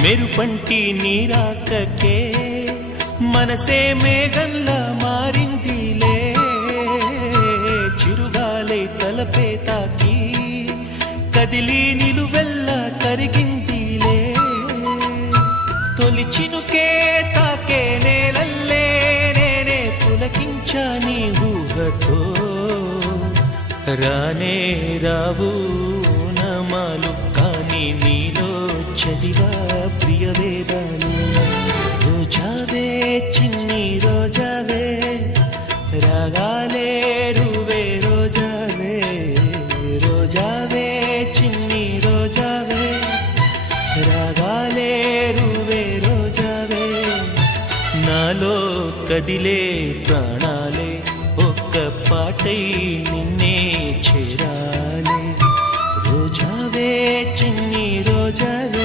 మెరుపంటి నీరాకకే మనసే మేఘంలా మారిందిలే, చిరుగాలై తలపే తాకి కదిలి నిలువెల్లా కరిగిందిలే, తొలి చినుకే తాకే నేలల్లే నేనే పులకించా నీ ఊహతో, రానే రావు నమాలు కానీ నీలో చదివా ప్రియ వేదాలు. రోజావే చిన్ని రోజావే రాగాలే రువే రోజావే, రోజావే చిన్ని రోజావే రాగాలే రువే రోజావే, నాలో కదిలే ప్రాణాలే ఒక్క పాటై నిన్నే చేరాలే, రోజావే చిన్ని రోజావే